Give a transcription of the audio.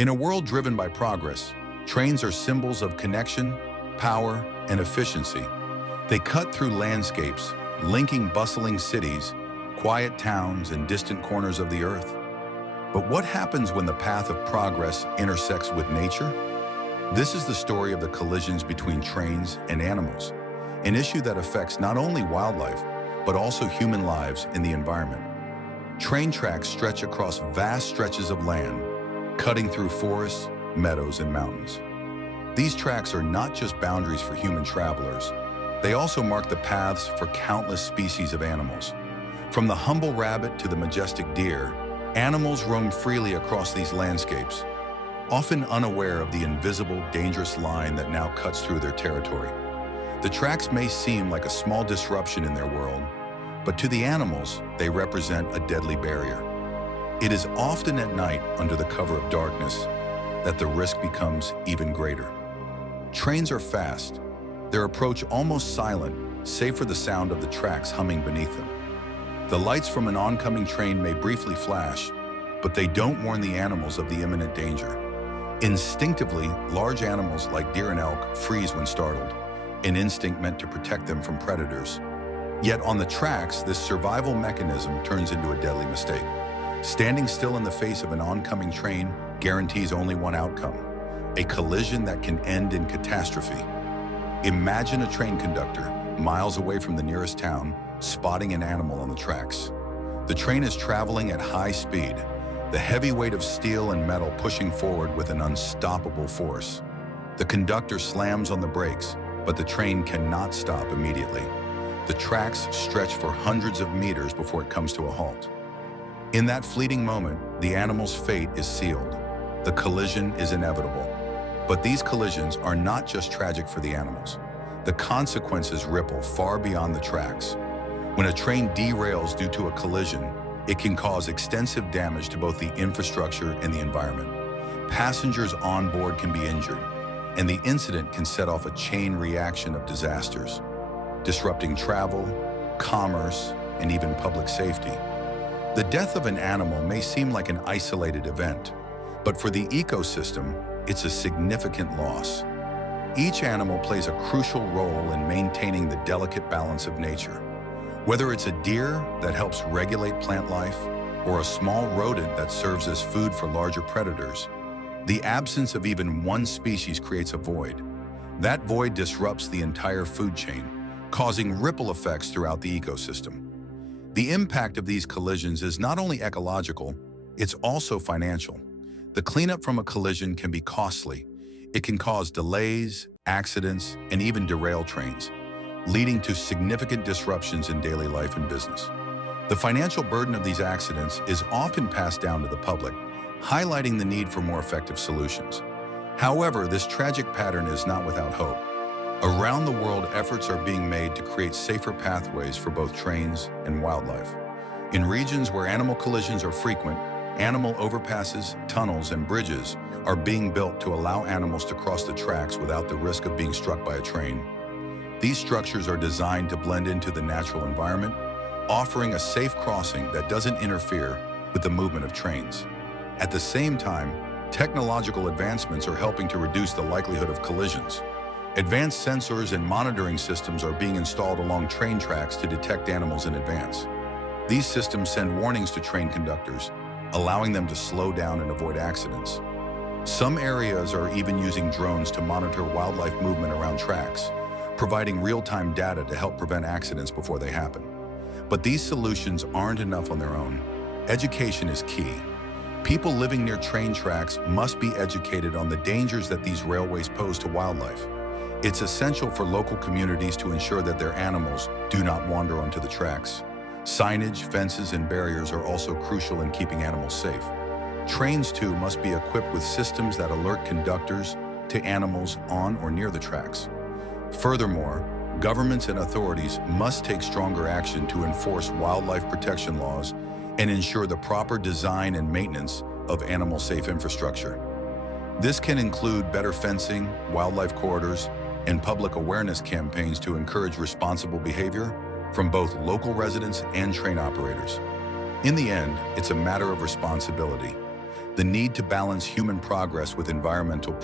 In a world driven by progress, trains are symbols of connection, power, and efficiency. They cut through landscapes, linking bustling cities, quiet towns, and distant corners of the earth. But what happens when the path of progress intersects with nature? This is the story of the collisions between trains and animals, an issue that affects not only wildlife, but also human lives and the environment. Train tracks stretch across vast stretches of land, cutting through forests, meadows, and mountains. These tracks are not just boundaries for human travelers, they also mark the paths for countless species of animals. From the humble rabbit to the majestic deer, animals roam freely across these landscapes, often unaware of the invisible, dangerous line that now cuts through their territory. The tracks may seem like a small disruption in their world, but to the animals, they represent a deadly barrier. It is often at night, under the cover of darkness, that the risk becomes even greater. Trains are fast, their approach almost silent, save for the sound of the tracks humming beneath them. The lights from an oncoming train may briefly flash, but they don't warn the animals of the imminent danger. Instinctively, large animals like deer and elk freeze when startled, an instinct meant to protect them from predators. Yet on the tracks, this survival mechanism turns into a deadly mistake. Standing still in the face of an oncoming train guarantees only one outcome: a collision that can end in catastrophe. Imagine a train conductor, miles away from the nearest town, spotting an animal on the tracks. The train is traveling at high speed, the heavy weight of steel and metal pushing forward with an unstoppable force. The conductor slams on the brakes, but the train cannot stop immediately. The tracks stretch for hundreds of meters before it comes to a halt. In that fleeting moment, the animal's fate is sealed. The collision is inevitable. But these collisions are not just tragic for the animals. The consequences ripple far beyond the tracks. When a train derails due to a collision, it can cause extensive damage to both the infrastructure and the environment. Passengers on board can be injured, and the incident can set off a chain reaction of disasters, disrupting travel, commerce, and even public safety. The death of an animal may seem like an isolated event, but for the ecosystem, it's a significant loss. Each animal plays a crucial role in maintaining the delicate balance of nature. Whether it's a deer that helps regulate plant life or a small rodent that serves as food for larger predators, the absence of even one species creates a void. That void disrupts the entire food chain, causing ripple effects throughout the ecosystem. The impact of these collisions is not only ecological, it's also financial. The cleanup from a collision can be costly. It can cause delays, accidents, and even derail trains, leading to significant disruptions in daily life and business. The financial burden of these accidents is often passed down to the public, highlighting the need for more effective solutions. However, this tragic pattern is not without hope. Around the world, efforts are being made to create safer pathways for both trains and wildlife. In regions where animal collisions are frequent, animal overpasses, tunnels, and bridges are being built to allow animals to cross the tracks without the risk of being struck by a train. These structures are designed to blend into the natural environment, offering a safe crossing that doesn't interfere with the movement of trains. At the same time, technological advancements are helping to reduce the likelihood of collisions. Advanced sensors and monitoring systems are being installed along train tracks to detect animals in advance. These systems send warnings to train conductors, allowing them to slow down and avoid accidents. Some areas are even using drones to monitor wildlife movement around tracks, providing real-time data to help prevent accidents before they happen. But these solutions aren't enough on their own. Education is key. People living near train tracks must be educated on the dangers that these railways pose to wildlife. It's essential for local communities to ensure that their animals do not wander onto the tracks. Signage, fences, and barriers are also crucial in keeping animals safe. Trains, too, must be equipped with systems that alert conductors to animals on or near the tracks. Furthermore, governments and authorities must take stronger action to enforce wildlife protection laws and ensure the proper design and maintenance of animal-safe infrastructure. This can include better fencing, wildlife corridors, and public awareness campaigns to encourage responsible behavior from both local residents and train operators. In the end, it's a matter of responsibility. the need to balance human progress with environmental